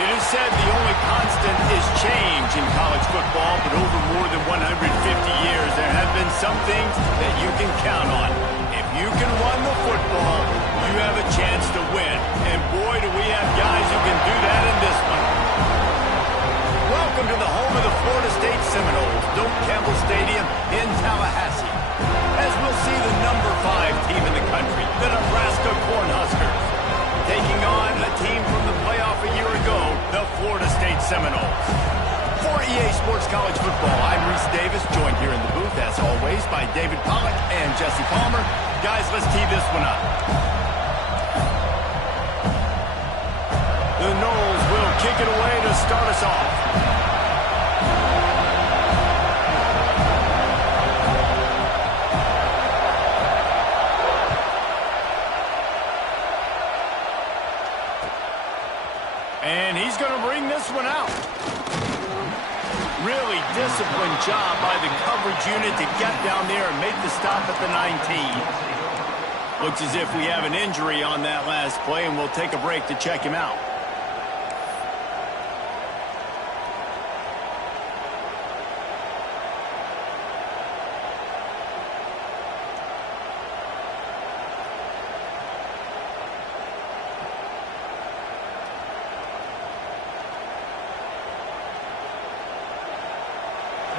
It is said the only constant is change in college football, but over more than 150 years, there have been some things that you can count on. If you can run the football, you have a chance to win. And boy, do we have guys who can do that in this one. Welcome to the home of the Florida State Seminoles, Doak Campbell Stadium in Tallahassee, as we'll see the number 5 team in the country, the Nebraska Cornhuskers, taking on a team from the playoff a year ago, the Florida State Seminoles. For EA Sports College Football, I'm Reese Davis, joined here in the booth, as always, by David Pollack and Jesse Palmer. Guys, let's tee this one up. The Noles will kick it away to start us off. And he's going to bring this one out. Really disciplined job by the coverage unit to get down there and make the stop at the 19. Looks as if we have an injury on that last play, and we'll take a break to check him out.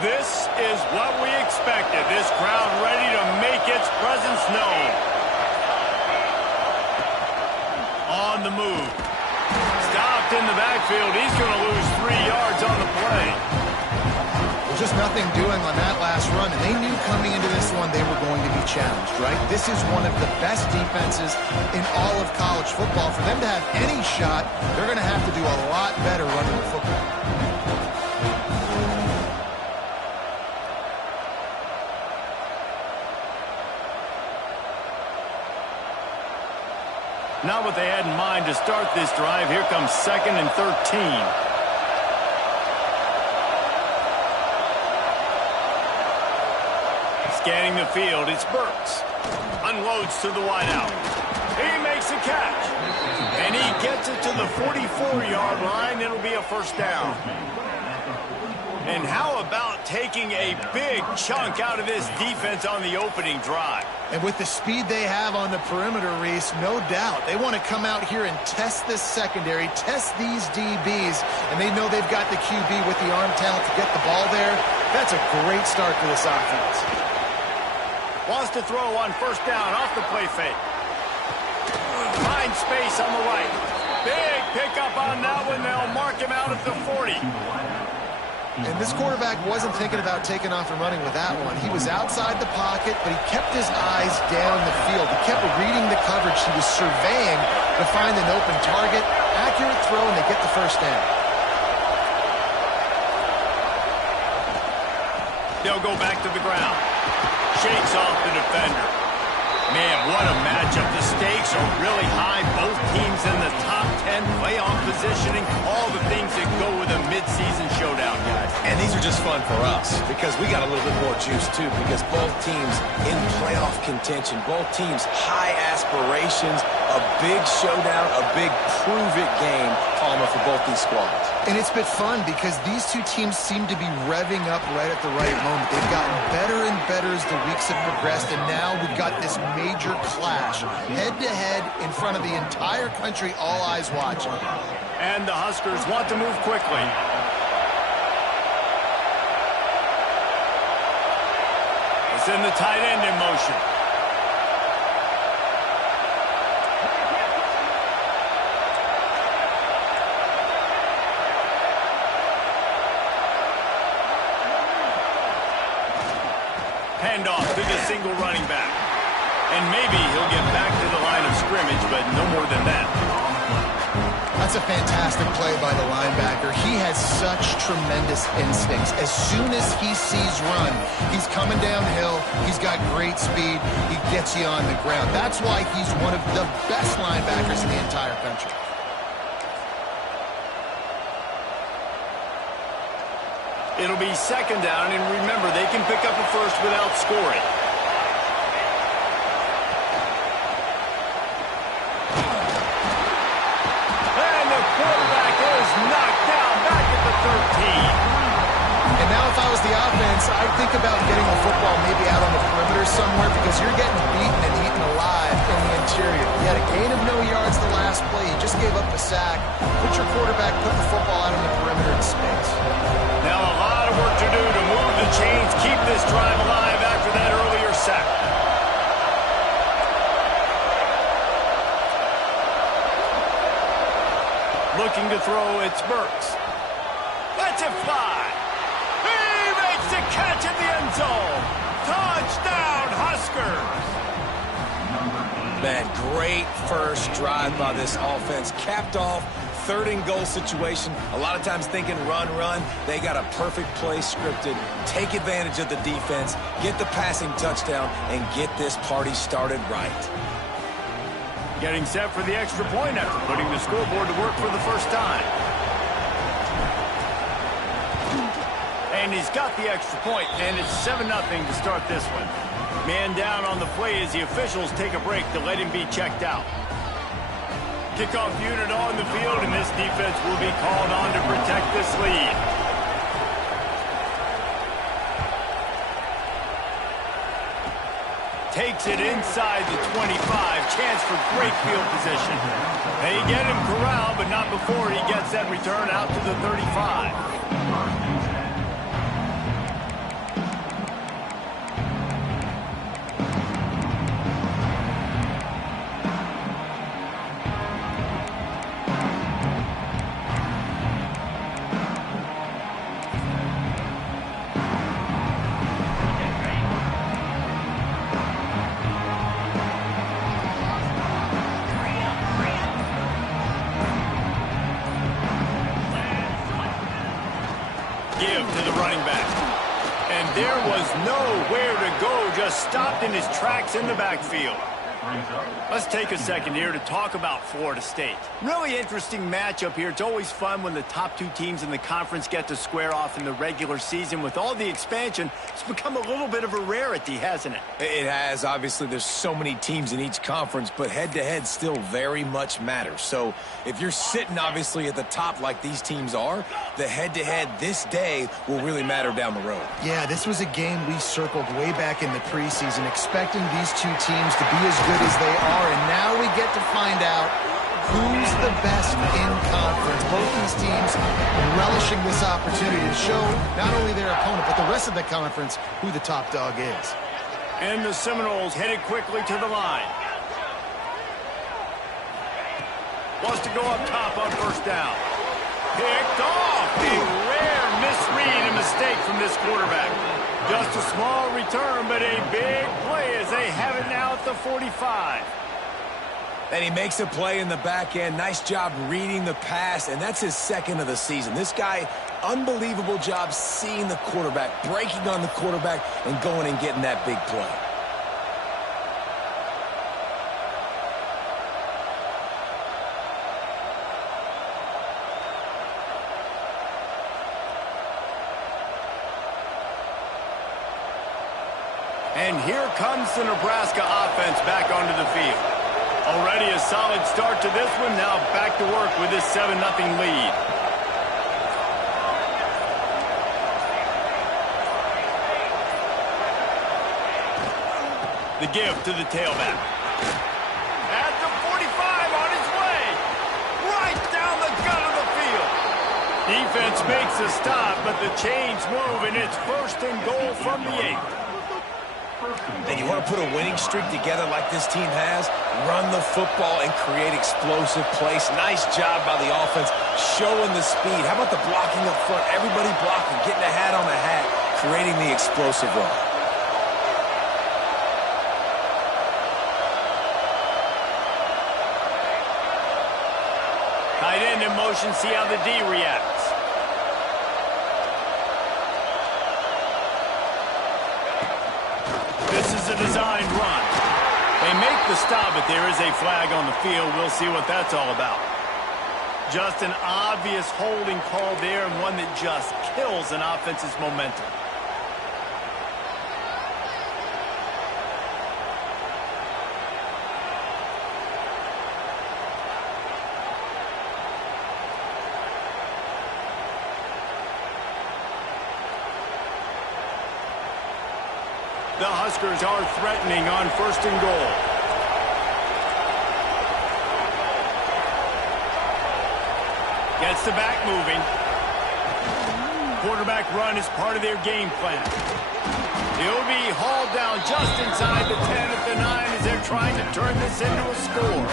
This is what we expected. This crowd ready to make its presence known. On the move. Stopped in the backfield. He's going to lose 3 yards on the play. Well, just nothing doing on that last run, and they knew coming into this one they were going to be challenged, right? This is one of the best defenses in all of college football. For them to have any shot, they're going to have to do a lot better running the football. Not what they had in mind to start this drive. Here comes 2nd and 13. Scanning the field, it's Burks. Unloads to the wideout. He makes a catch. And he gets it to the 44-yard line. It'll be a first down. And how about taking a big chunk out of this defense on the opening drive? And with the speed they have on the perimeter, Reese, no doubt, they want to come out here and test this secondary, test these DBs, and they know they've got the QB with the arm talent to get the ball there. That's a great start for this offense. Wants to throw on first down off the play fake. Finds space on the right. Big pickup on that one. They'll mark him out at the 40. And this quarterback wasn't thinking about taking off and running with that one. He was outside the pocket, but he kept his eyes down the field. He kept reading the coverage. He was surveying to find an open target. Accurate throw, and they get the first down. They'll go back to the ground. Shakes off the defender. Man, what a matchup. The stakes are really high. Both teams in the top 10 playoff positioning. All the things that go with a midseason showdown, guys. And these are just fun for us because we got a little bit more juice, too, because both teams in playoff contention, both teams high aspirations, a big showdown, a big prove-it game, Palmer, for both these squads. And it's been fun because these two teams seem to be revving up right at the right moment. They've gotten better and better as the weeks have progressed, and now we've got this major clash, head-to-head in front of the entire country, all eyes watching. And the Huskers want to move quickly. It's in the tight end in motion. Handoff to the single running back. And maybe he'll get back to the line of scrimmage, but no more than that. That's a fantastic play by the linebacker. He has such tremendous instincts. As soon as he sees run, he's coming downhill. He's got great speed. He gets you on the ground. That's why he's one of the best linebackers in the entire country. It'll be 2nd down, and remember, they can pick up a first without scoring. And the quarterback is not think about getting the football maybe out on the perimeter somewhere because you're getting beaten and eaten alive in the interior. You had a gain of no yards the last play. You just gave up the sack. Put your quarterback, put the football out on the perimeter in space. Now a lot of work to do to move the chains, keep this drive alive after that earlier sack. Looking to throw, it's Burks. Lets it fly. He makes the catch in the end zone. Touchdown, Huskers. Man, great first drive by this offense. Capped off, 3rd and goal situation. A lot of times thinking run. They got a perfect play scripted. Take advantage of the defense, get the passing touchdown, and get this party started right. Getting set for the extra point after putting the scoreboard to work for the first time. And he's got the extra point, and it's 7-0 to start this one. Man down on the play as the officials take a break to let him be checked out. Kickoff unit on the field, and this defense will be called on to protect this lead. Takes it inside the 25. Chance for great field position. They get him corralled, but not before he gets that return out to the 35. Give to the running back. And there was nowhere to go, just stopped in his tracks in the backfield. Let's take a second here to talk about Florida State. Really interesting matchup here. It's always fun when the top 2 teams in the conference get to square off in the regular season. With all the expansion, it's become a little bit of a rarity, hasn't it? It has. Obviously, there's so many teams in each conference, but head-to-head still very much matters. So if you're sitting, obviously, at the top like these teams are, the head-to-head this day will really matter down the road. Yeah, this was a game we circled way back in the preseason, expecting these 2 teams to be as good as they are, and now we get to find out who's the best in conference. Both these teams relishing this opportunity to show not only their opponent, but the rest of the conference who the top dog is. And the Seminoles headed quickly to the line. Wants to go up top on first down. Picked off. A rare misread and mistake from this quarterback. Just a small return, but a big play as they have it now at the 45. And he makes a play in the back end. Nice job reading the pass, and that's his 2nd of the season. This guy, unbelievable job seeing the quarterback, breaking on the quarterback, and going and getting that big play. And here comes the Nebraska offense back onto the field. Already a solid start to this one. Now back to work with this 7-0 lead. The give to the tailback. At the 45 on his way. Right down the gut of the field. Defense makes a stop, but the chains move, and it's 1st and goal from the 8. And you want to put a winning streak together like this team has, run the football and create explosive plays. Nice job by the offense, showing the speed. How about the blocking up front? Everybody blocking, getting a hat on the hat, creating the explosive run. Tight end in motion, see how the D reacts. This is a designed run. They make the stop, but there is a flag on the field. We'll see what that's all about. Just an obvious holding call there, and one that just kills an offense's momentum. The Huskers are threatening on 1st and goal. Gets the back moving. Quarterback run is part of their game plan. He'll be hauled down just inside the 10 at the 9 as they're trying to turn this into a score.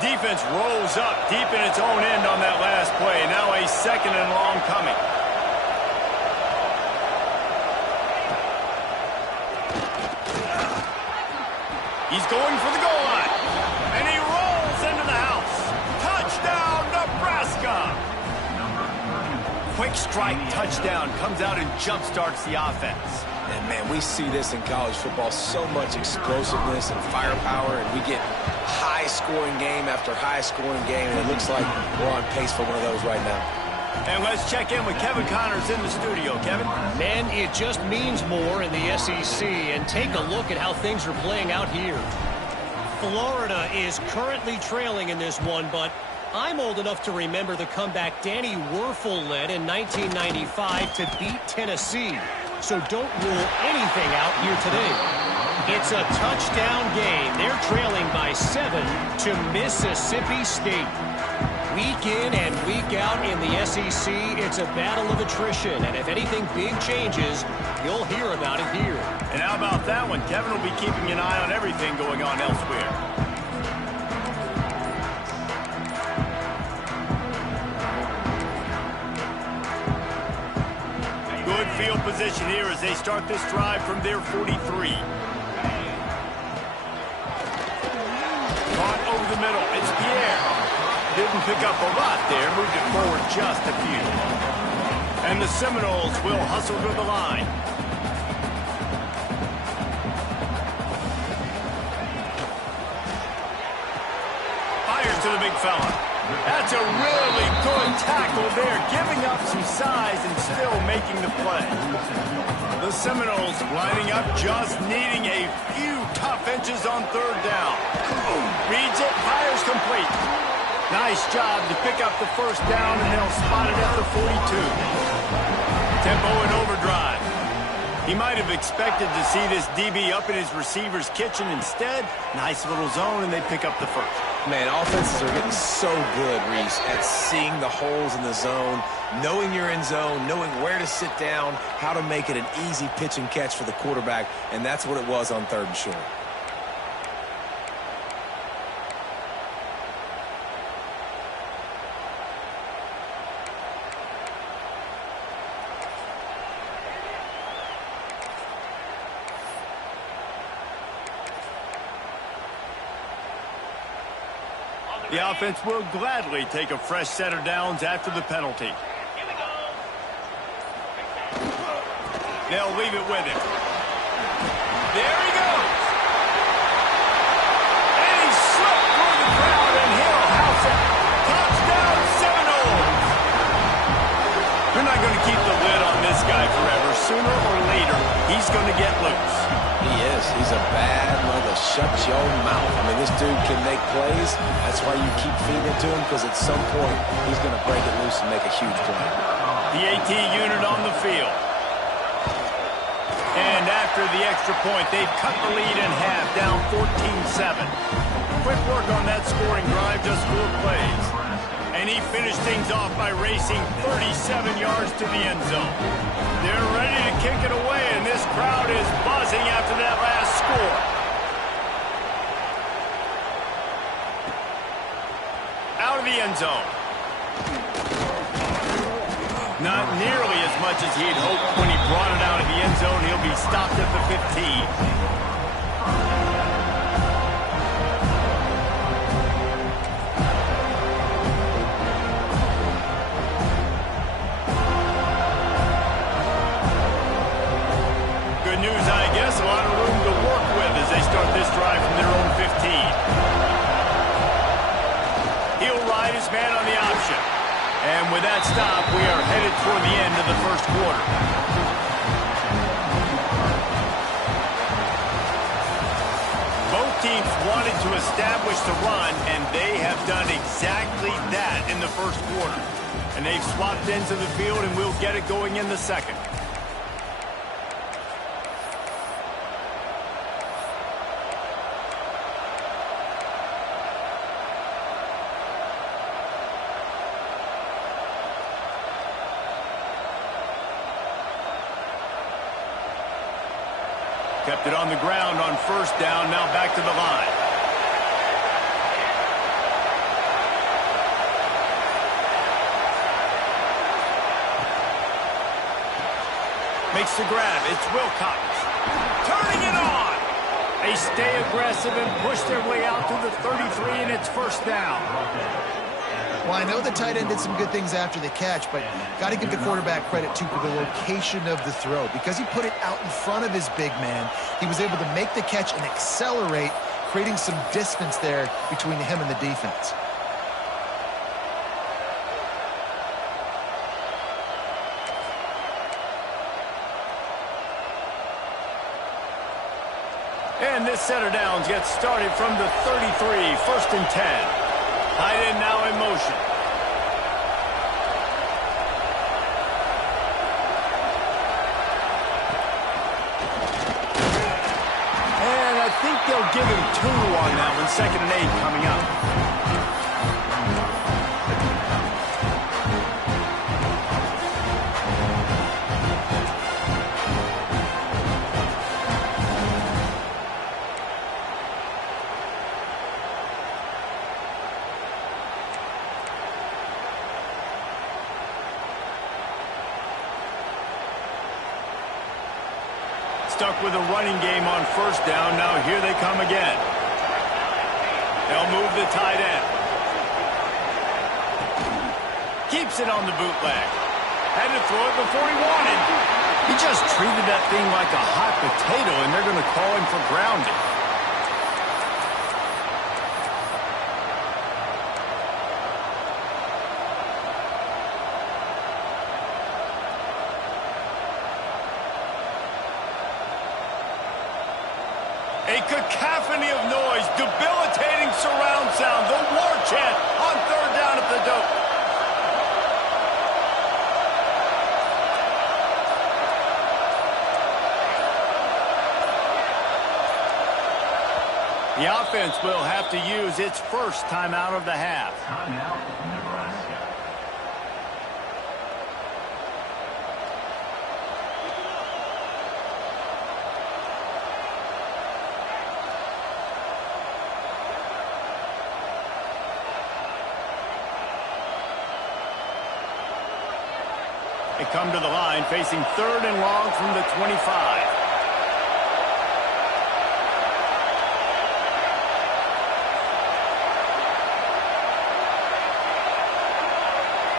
Defense rolls up deep in its own end on that last play. Now a 2nd and long coming. He's going for the goal line. And he rolls into the house. Touchdown, Nebraska! Quick strike touchdown comes out and jump-starts the offense. And, man, we see this in college football, so much explosiveness and firepower, and we get high-scoring game after high-scoring game, and it looks like we're on pace for one of those right now. And let's check in with Kevin Connors in the studio. Kevin? Man, it just means more in the SEC, and take a look at how things are playing out here. Florida is currently trailing in this one, but I'm old enough to remember the comeback Danny Werfel led in 1995 to beat Tennessee. So don't rule anything out here today. It's a touchdown game. They're trailing by 7 to Mississippi State. Week in and week out in the SEC, it's a battle of attrition. And if anything big changes, you'll hear about it here. And how about that one? Kevin will be keeping an eye on everything going on elsewhere. Good field position here as they start this drive from their 43. Caught over the middle. It's Pierre. Didn't pick up a lot there. Moved it forward just a few. And the Seminoles will hustle to the line. Fires to the big fella. That's a really good tackle there, giving up some size and still making the play. The Seminoles lining up, just needing a few tough inches on 3rd down. Reads it, fires complete. Nice job to pick up the 1st down, and they'll spot it at the 42. Tempo and overdrive. He might have expected to see this DB up in his receiver's kitchen. Instead, nice little zone, and they pick up the 1st. Man, offenses are getting so good, Reese, at seeing the holes in the zone, knowing you're in zone, knowing where to sit down, how to make it an easy pitch and catch for the quarterback, and that's what it was on 3rd and short. The offense will gladly take a fresh set of downs after the penalty. They'll leave it with him. There he goes. And he slipped through the crowd, and he'll house it. Touchdown, Seminoles. They're not going to keep the lid on this guy forever. Sooner or later, he's going to get loose. He is. He's a bad mother. Shut your mouth. I mean, this dude can make plays. That's why you keep feeding it to him, because at some point, he's going to break it loose and make a huge play. The AT unit on the field. And after the extra point, they've cut the lead in half, down 14-7. Quick work on that scoring drive, just 4 plays. And he finished things off by racing 37 yards to the end zone. They're ready to kick it away, and this crowd is buzzing after that last score. Out of the end zone. Not nearly as much as he'd hoped when he brought it out of the end zone. He'll be stopped at the 15. A lot of room to work with as they start this drive from their own 15. He'll ride his man on the option. And with that stop, we are headed toward the end of the 1st quarter. Both teams wanted to establish the run, and they have done exactly that in the first quarter. And they've swapped into the field, and we'll get it going in the second. Kept it on the ground on first down, now back to the line. Makes the grab. It's Wilcox. Turning it on. They stay aggressive and push their way out to the 33, and it's first down. Well, I know the tight end did some good things after the catch, but got to give the quarterback credit, too, for the location of the throw. Because he put it out in front of his big man, he was able to make the catch and accelerate, creating some distance there between him and the defense. And this set of downs gets started from the 33, first and 10. Tight end now in motion. And I think they'll give him 2 on that one. 2nd and 8 coming up. Stuck with a running game on first down. Now here they come again. They'll move the tight end. Keeps it on the bootleg. Had to throw it before he wanted. He just treated that thing like a hot potato, and they're going to call him for grounding. A cacophony of noise, debilitating surround sound, the war chant on third down at the dope. The offense will have to use its first timeout of the half. Timeout, Nebraska. They come to the line facing 3rd and long from the 25.